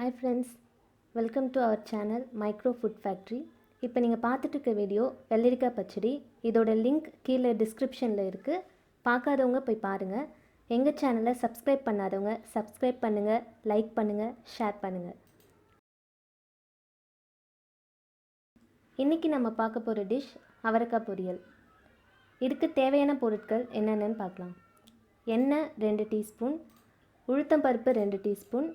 Hi friends, welcome to our channel Micro Food Factory. இப்போ நீங்கள் பார்த்துட்டு இருக்க வீடியோ வெள்ளரிக்காய் பச்சடி. இதோட லிங்க் கீழே டிஸ்கிரிப்ஷனில் இருக்குது. பார்க்காதவங்க போய் பாருங்கள். எங்கள் சேனலை சப்ஸ்கிரைப் பண்ணாதவங்க சப்ஸ்கிரைப் பண்ணுங்கள், லைக் பண்ணுங்கள், ஷேர் பண்ணுங்கள். இன்றைக்கி நம்ம பார்க்க போகிற டிஷ் அவரைக்காய் பொரியல். இதுக்கு தேவையான பொருட்கள் என்னென்னு பார்க்கலாம். எண்ணெய் 2 டீஸ்பூன், உளுத்தம்பருப்பு 2 டீஸ்பூன்,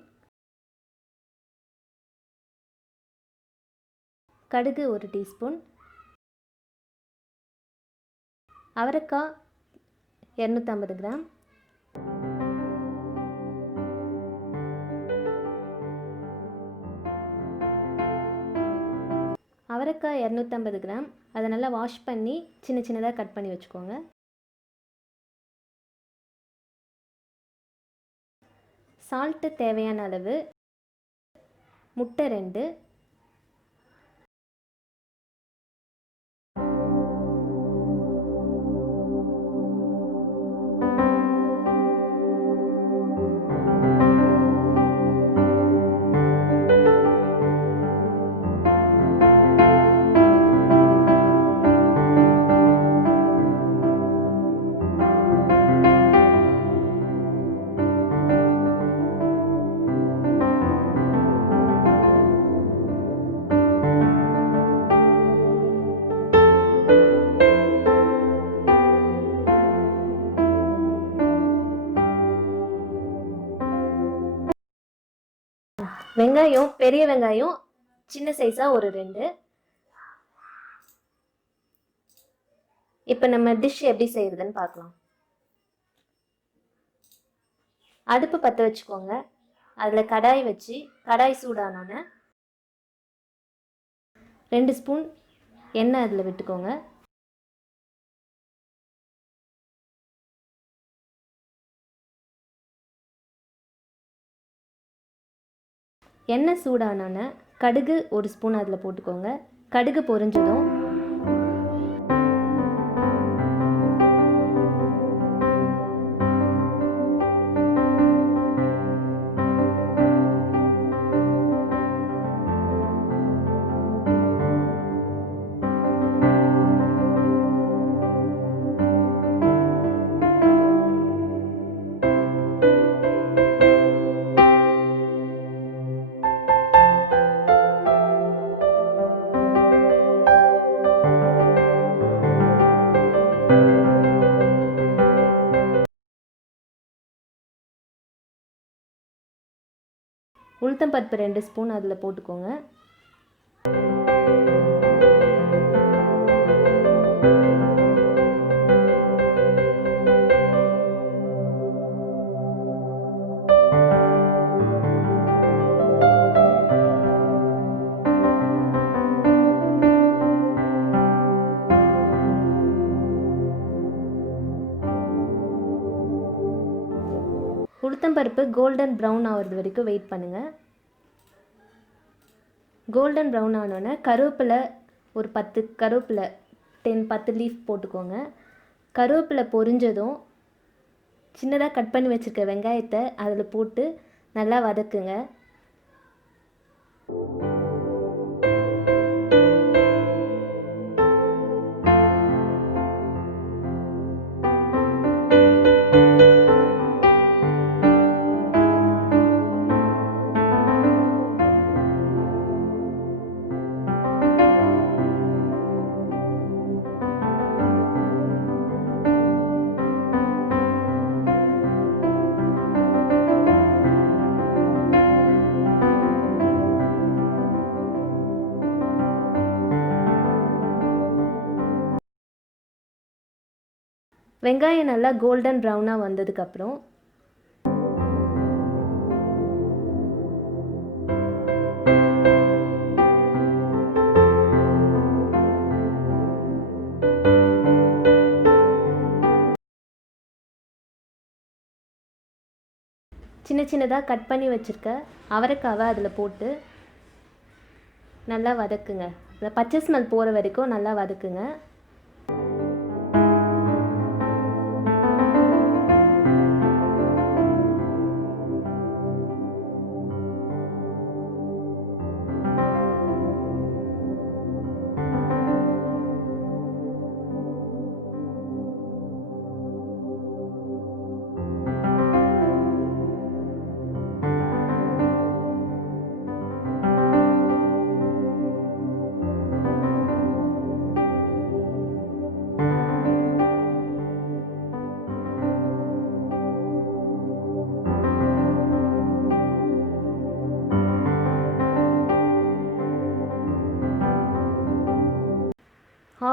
கடுகு 1 டீஸ்பூன், அவரைக்காய் 250 கிராம், அவரைக்காய் 250 கிராம். அதை நல்லா வாஷ் பண்ணி சின்ன சின்னதாக கட் பண்ணி வச்சுக்கோங்க. சால்ட்டு தேவையான அளவு, முட்டை 2, வெங்காயம், பெரிய வெங்காயம் சின்ன சைஸாக ஒரு 2. இப்போ நம்ம டிஷ் எப்படி செய்யறதுன்னு பார்க்கலாம். அடுப்பு பற்ற வச்சுக்கோங்க. அதில் கடாய் வச்சு கடாய் சூடானோன்னே 2 ஸ்பூன் எண்ணெய் அதில் விட்டுக்கோங்க. எண்ணெய் சூடானோன்னே கடுகு 1 ஸ்பூன் அதில் போட்டுக்கோங்க. கடுகு பொரிஞ்சதும் உளுத்தம்பருப்பு 2 ஸ்பூன் அதில் போட்டுக்கோங்க. உளுத்தம்பருப்பு கோல்டன் ப்ரௌன் ஆகிறது வரைக்கும் வெயிட் பண்ணுங்கள். கோல்டன் ப்ரௌன் ஆனோன்னே கருவேப்பிலை ஒரு 10 கருவேப்பிலை 10 லீஃப் போட்டுக்கோங்க. கருவேப்பிலை பொரிஞ்சதும் சின்னதாக கட் பண்ணி வச்சுருக்க வெங்காயத்தை அதில் போட்டு நல்லா வதக்குங்க. வெங்காயம் நல்லா கோல்டன் ப்ரௌனாக வந்ததுக்கப்புறம் சின்ன சின்னதாக கட் பண்ணி வச்சுருக்க அவரைக்காவை அதில் போட்டு நல்லா வதக்குங்க. பச்சை ஸ்மெல் போகிற வரைக்கும் நல்லா வதக்குங்க.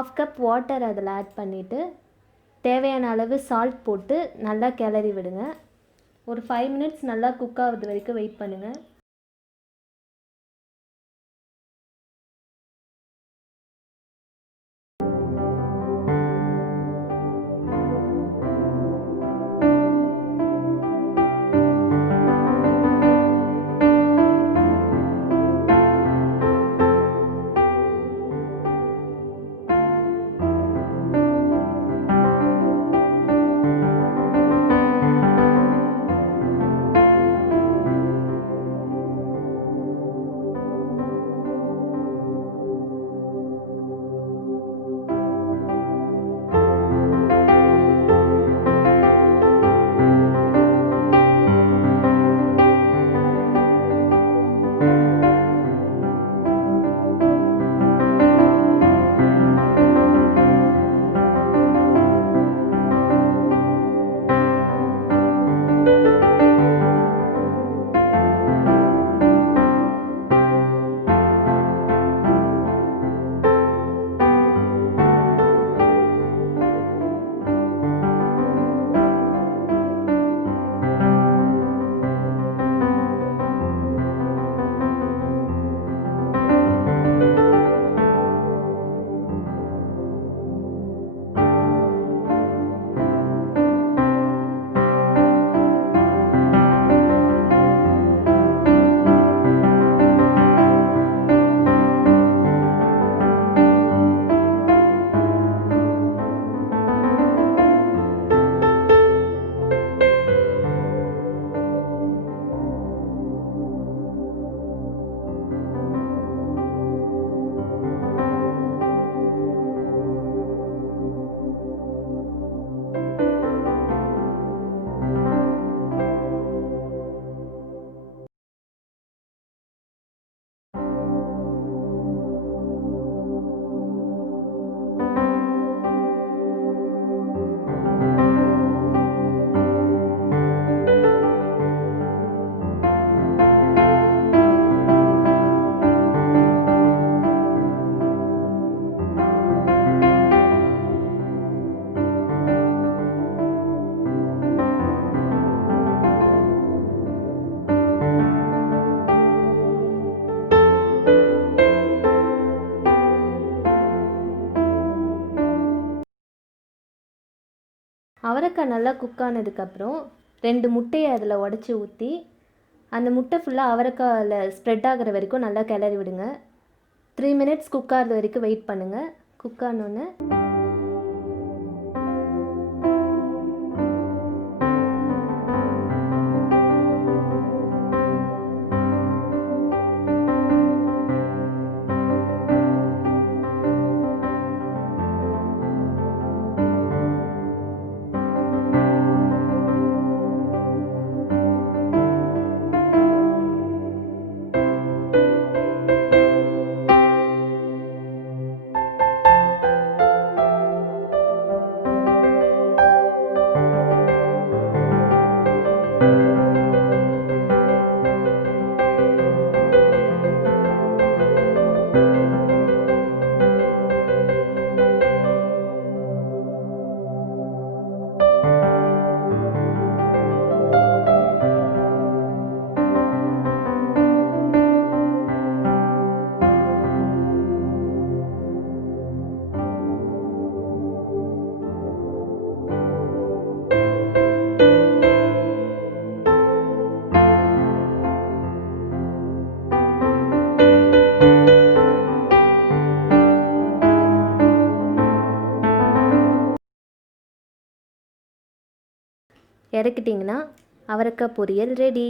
1/2 கப் வாட்டர் அதில் ஆட் பண்ணிவிட்டு தேவையான அளவு சால்ட் போட்டு நல்லா கிளறி விடுங்க. ஒரு 5 மினிட்ஸ் நல்லா குக் ஆகுது வரைக்கும் வெயிட் பண்ணுங்கள். அவரைக்காய் நல்லா குக் ஆனதுக்கப்புறம் 2 முட்டையை அதில் உடச்சி ஊற்றி அந்த முட்டை ஃபுல்லாக அவரைக்காயில் ஸ்ப்ரெட் ஆகிற வரைக்கும் நல்லா கிளறி விடுங்க. 3 மினிட்ஸ் குக் ஆகிறது வரைக்கும் வெயிட் பண்ணுங்கள். குக் ஆனோன்னு இறக்கிட்டிங்கன்னா அவரைக்காய் பொரியல் ரெடி.